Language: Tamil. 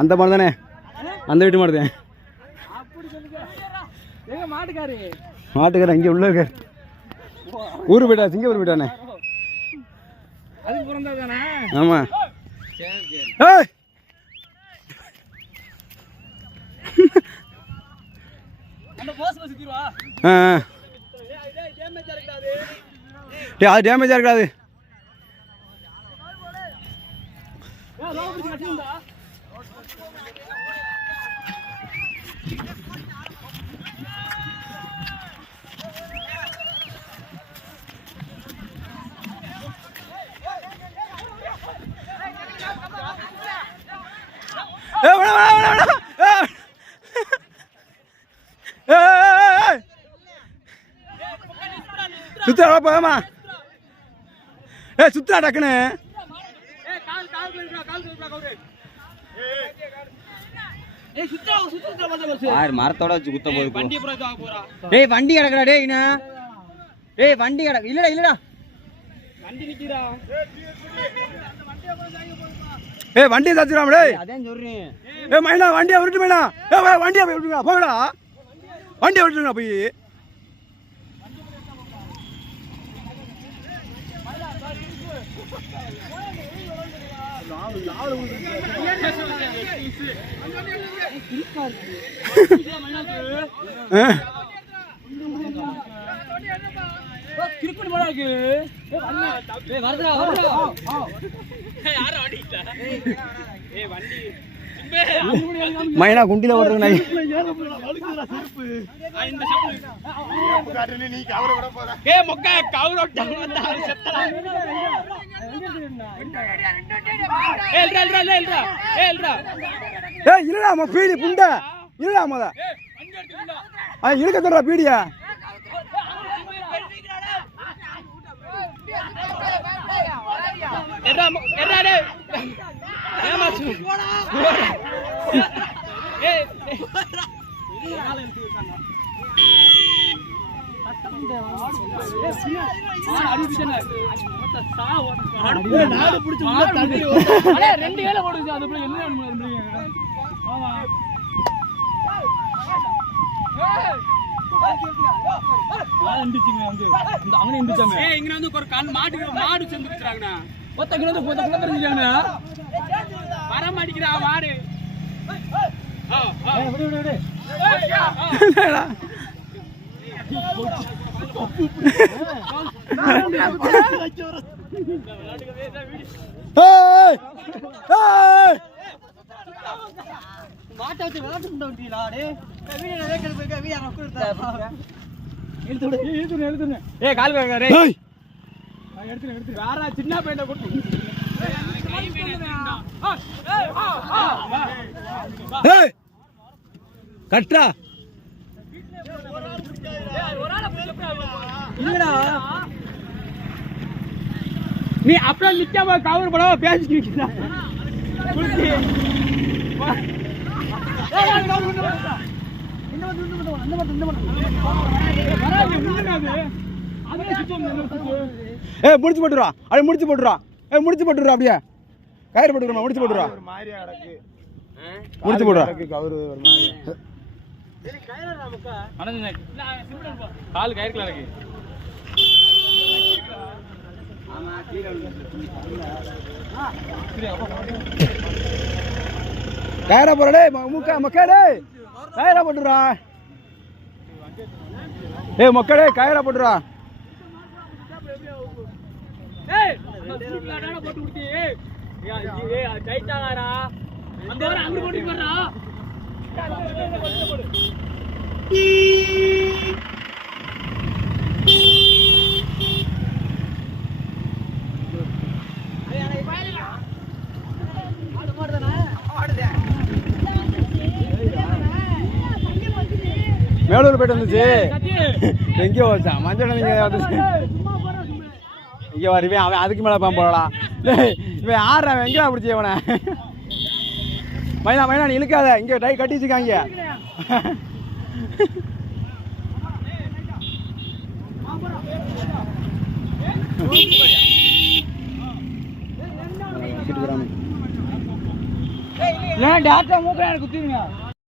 அந்த மாதிரி தானே, அந்த வீட்டு மாடு தான். மாட்டுக்காரன் இங்கே உள்ள இருக்காரு. ஊர் போயிட்டா, சிங்கப்பூர் போயிட்டானே. ஆமா. அது டேமேஜா இருக்காது. சுத்தா போமா, சுத்தா டக்குன்னு மரத்தோட வச்சு குத்த போது. டேய் வண்டி கிடக்குறா. டேய் டேய் வண்டி கிடக்கு. இல்லடா இல்லடா வண்டி நிக்குதா. வண்டியை தச்சுறாம. டேய் அதான் சொல்றேன். மைனா வண்டியை விட்டு மைனா. வண்டியை விட்டுங்க போங்கடா. வண்டியை விட்டுருங்க போய். மைனா குண்டில ஓடுறேன். இல்லடா பீடி புண்டை இல்லடா மொத இழுக்க சொல்றா பீடியா. மாடு செஞ்சுக்கிறாங்கண்ணா. வர மாட்டேங்கிறா மாடு. சின்ன பையன் கட்டா நீ அப்புறம் நிக்காம கவர் படாம பேசிக்கிட்டு முடிச்சு போட்டுருவா. அப்படியே முடிச்சு போட்டுருவா. முடிச்சு போட்டுருவா. அப்படியே கயிறு போட்டுருமா. முடிச்சு போட்டுருவா. முடிச்சு போடுறா. கால் கயிறுக்குள்ள இருக்கு. கயிறா போறடே முக்கா மக்கடே கயிறா போட்டுறா. மக்கடே கயிறா போட்டுறா. போட்டு விடுத்தி டைட்டாரா அந்த வர அங்க போட்டு போறா. மேலூர் போயிட்டு வந்துச்சு. எங்கேயோ வச்சா மஞ்சள் வந்துச்சு. இங்கே வருவேன் அவன் அதுக்கு மேலே போகலாம். இவன் யார் அவன் எங்கேயா பிடிச்சி இவனை? மைனா மைனா நீ இழுக்காத. இங்கே டை கட்டி வச்சுக்காங்க. கிராமம் இல்லை டேரக்டா மூக்க குத்திடுங்க